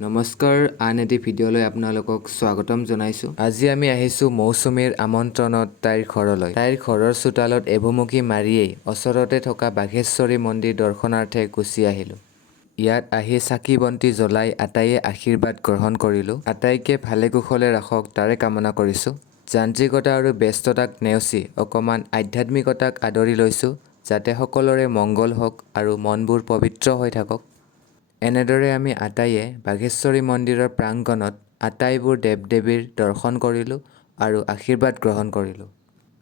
নমস্কাৰ, আন এটি ভিডিঅ'লৈ আপোনালোকক স্বাগতম জনাইছোঁ। আজি আমি আহিছোঁ মৌচুমীৰ আমন্ত্ৰণত তাইৰ ঘৰলৈ। তাইৰ ঘৰৰ চোতালত এভুমুকি মাৰিয়েই ওচৰতে থকা বাঘেশ্বৰী মন্দিৰ দৰ্শনাৰ্থে গুচি আহিলোঁ। ইয়াত আহি চাকি বন্তি জ্বলাই আটাইয়ে আশীৰ্বাদ গ্ৰহণ কৰিলোঁ। আটাইকে ভালে কুশলে ৰাখক তাৰে কামনা কৰিছোঁ। যান্ত্ৰিকতা আৰু ব্যস্ততাক নেওচি অকণমান আধ্যাত্মিকতাক আদৰি লৈছোঁ, যাতে সকলোৰে মংগল হওক আৰু মনবোৰ পবিত্ৰ হৈ থাকক। এনেদৰে আমি আটাইয়ে বাঘেশ্বৰী মন্দিৰৰ প্ৰাংগণত আটাইবোৰ দেৱ-দেৱীৰ দৰ্শন কৰিলোঁ আৰু আশীৰ্বাদ গ্ৰহণ কৰিলোঁ।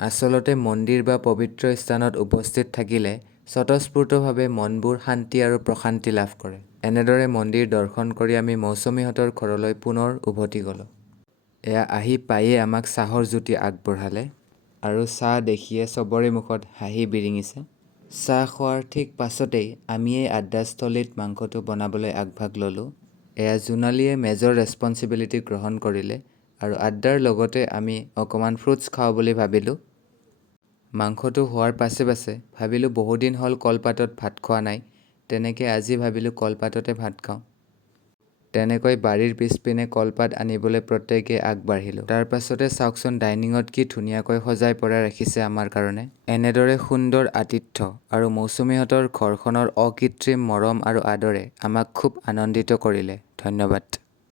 আচলতে মন্দিৰ বা পবিত্ৰ স্থানত উপস্থিত থাকিলে স্বতঃস্ফূৰ্তভাৱে মনবোৰ শান্তি আৰু প্ৰশান্তি লাভ কৰে। এনেদৰে মন্দিৰ দৰ্শন কৰি আমি মৌচুমীহঁতৰ ঘৰলৈ পুনৰ উভতি গ'লোঁ। এয়া আহি পায়েই আমাক চাহৰ জুতি আগবঢ়ালে আৰু চাহ দেখিয়ে চবৰে মুখত হাঁহি বিৰিঙিছে। চাহ খোৱাৰ ঠিক পাছতেই আমি এই আড্ডাস্থলীত মাংসটো বনাবলৈ আগভাগ ল'লোঁ। এয়া জোনালীয়ে মেজৰ ৰেছপন্সিবিলিটি গ্ৰহণ কৰিলে আৰু আড্ডাৰ লগতে আমি অকণমান ফ্ৰুটছ খাওঁ বুলি ভাবিলোঁ। মাংসটো হোৱাৰ পাছে পাছে ভাবিলোঁ বহুদিন হ'ল কলপাতত ভাত খোৱা নাই, তেনেকৈ আজি ভাবিলোঁ কলপাততে ভাত খাওঁ। তেনেকৈ বাৰীৰ পিছপিনে কলপাত আনিবলৈ প্ৰত্যেকেই আগবাঢ়িলোঁ। তাৰ পাছতে চাওকচোন ডাইনিঙত কি ধুনীয়াকৈ সজাই পৰাই ৰাখিছে আমাৰ কাৰণে। এনেদৰে সুন্দৰ আতিথ্য আৰু মৌচুমীহঁতৰ ঘৰখনৰ অকৃত্ৰিম মৰম আৰু আদৰে আমাক খুব আনন্দিত কৰিলে। ধন্যবাদ।